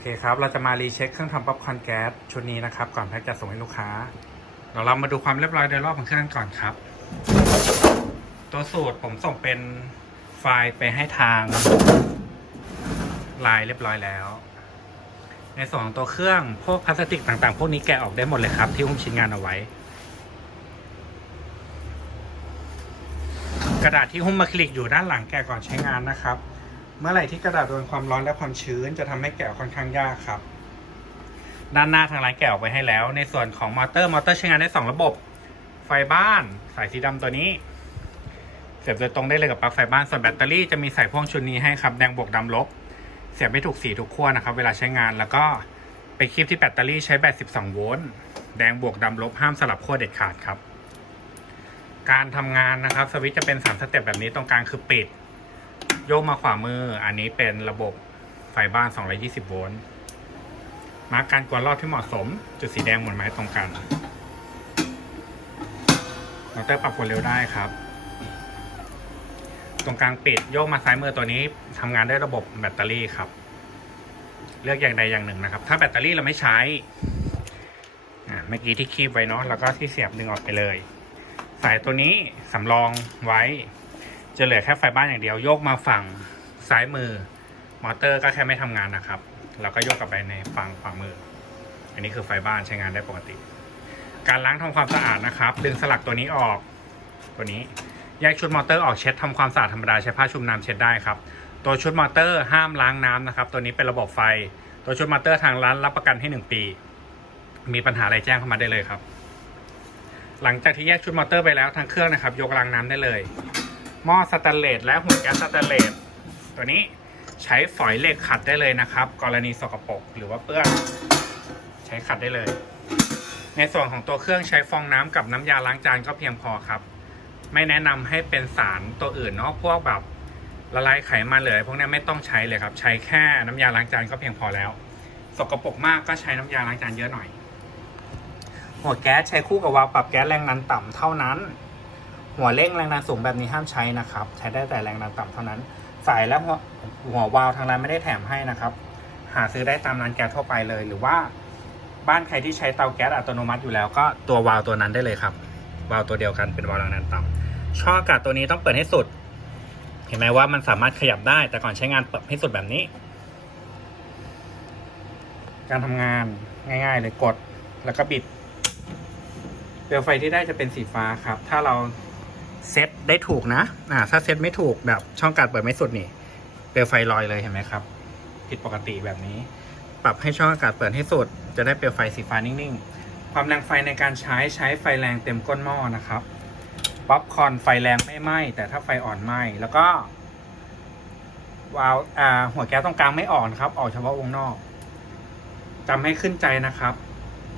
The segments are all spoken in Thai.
อเคครับ เราจะมารีเช็คเครื่องทำป๊อปคอนแก๊สชุดนี้นะครับ ก่อนแพ็กจะส่งให้ลูกค้าเดี๋ยวเรามาดูความเรียบร้อยโดยรอบของเครื่องก่อนครับ ตัวสูตรผมส่งเป็นไฟล์ไปให้ทางลน์เรียบร้อยแล้ว ในส่วนของตัวเครื่องพวกพลาสติกต่างๆ พวกนี้แกะออกได้หมดเลยครับ ที่หุ้มชิ้นงานเอาไว้ กระดาษที่หุ้มอะคริลิกอยู่ด้านหลังแกะก่อนใช้งานนะครับ เมื่อไหร่ที่กระดาษโดนความร้อนและความชื้นจะทำให้แกะค่อนข้างยากครับ ด้านหน้าทางร้านแกะออกไว้ให้แล้ว ในส่วนของมอเตอร์มอเตอร์ใช้งานได้ 2 ระบบ ไฟบ้าน สายสีดำตัวนี้ เสียบโดยตรงได้เลยกับปลั๊กไฟบ้านส่วนแบตเตอรี่จะมีใส่พ่วงชุดนี้ให้ครับแดงบวกดำลบ เสียบไม่ถูกสีทุกขั้วนะครับ เวลาใช้งานแล้วก็ไปคลิปที่แบตเตอรี่ใช้แบต 12 โวลต์แดงบวกดำลบห้ามสลับขั้วเด็ดขาดครับ การทำงานนะครับสวิตช์จะเป็น 3 สเต็ปแบบนี้ตรงกลางคือปิด ยกมาขวามือ อันนี้เป็นระบบไฟบ้าน 220 โวลต์ มาร์กการกวนรอบที่เหมาะสม จุดสีแดงหมุนไม้ตรงกันมอเตอร์ปรับความเร็วได้ครับ ตรงกลางปิดโยกมาซ้ายมือตัวนี้ทำงานด้วยระบบแบตเตอรี่ครับ เลือกอย่างใดอย่างหนึ่งนะครับ ถ้าแบตเตอรี่เราไม่ใช้อ่าเมื่อกี้ที่คีบไว้เนาะแล้วก็ที่เสียบดึงออกไปเลย สายตัวนี้สำรองไว้ จะเหลือแค่ไฟบ้านอย่างเดียว โยกมาฝั่งซ้ายมือ มอเตอร์ก็แค่ไม่ทำงานนะครับเราก็โยกกลับไปในฝั่งขวามือ อันนี้คือไฟบ้านใช้งานได้ปกติ การล้างทำความสะอาดนะครับ ดึงสลักตัวนี้ออก ตัวนี้แยกชุดมอเตอร์ออกเช็ดทำความสะอาดธรรมดาใช้ผ้าชุบน้ำเช็ดได้ครับ ตัวชุดมอเตอร์ห้ามล้างน้ำนะครับ ตัวนี้เป็นระบบไฟ ตัวชุดมอเตอร์ทางร้านรับประกันให้หนึ่งปี มีปัญหาอะไรแจ้งเข้ามาได้เลยครับ หลังจากที่แยกชุดมอเตอร์ไปแล้วทางเครื่องนะครับ ยกล้างน้ำได้เลย หม้อสแตนเลสและหุ่นแก๊สสแตนเลสตัวนี้ใช้ฝอยเหล็กขัดได้เลยนะครับ กรณีสกปรกหรือว่าเปื้อนใช้ขัดได้เลย ในส่วนของตัวเครื่องใช้ฟองน้ำกับน้ำยาล้างจานก็เพียงพอครับ ไม่แนะนำให้เป็นสารตัวอื่นเนาะพวกแบบละลายไขมันเลยพวกนี้ไม่ต้องใช้เลยครับ ใช้แค่น้ำยาล้างจานก็เพียงพอแล้ว สกปรกมากก็ใช้น้ำยาล้างจานเยอะหน่อย หัวแก๊สใช้คู่กับวาล์วปรับแก๊สแรงดันต่ำเท่านั้น หัวเร่งแรงดันสูงแบบนี้ห้ามใช้นะครับ ใช้ได้แต่แรงดันต่ำเท่านั้น สายและหัวหัววาล์วทางร้านไม่ได้แถมให้นะครับ หาซื้อได้ตามร้านแก๊สทั่วไปเลย หรือว่าบ้านใครที่ใช้เตาแก๊สอัตโนมัติอยู่แล้ว ก็ตัววาล์วตัวนั้นได้เลยครับ วาล์วตัวเดียวกันเป็นวาล์วแรงดันต่ำช่องอากาศตัวนี้ต้องเปิดให้สุด เห็นไหมว่ามันสามารถขยับได้ แต่ก่อนใช้งานเปิดให้สุดแบบนี้ การทำงานง่ายๆเลยกดแล้วก็บิดเปลวไฟที่ได้จะเป็นสีฟ้าครับ ถ้าเรา เซตได้ถูกนะ อ่า ถ้าเซตไม่ถูกแบบช่องการเปิดไม่สุดนี่เปลวไฟลอยเลยเห็นไหมครับ ผิดปกติแบบนี้ ปรับให้ช่องอากาศเปิดให้สุด จะได้เปลวไฟสีฟ้านิ่งๆ ความแรงไฟในการใช้ใช้ไฟแรงเต็มก้นหม้อนะครับป๊อปคอนไฟแรงไม่ไหม้แต่ถ้าไฟอ่อนไหม้แล้วก็วาล์วอ่าหัวแก๊สตรงกลางไม่อ่อนครับ ออกเฉพาะวงนอกจำให้ขึ้นใจนะครับ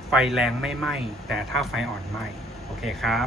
ไฟแรงไม่ไหม้แต่ถ้าไฟอ่อนไหม้โอเคครับ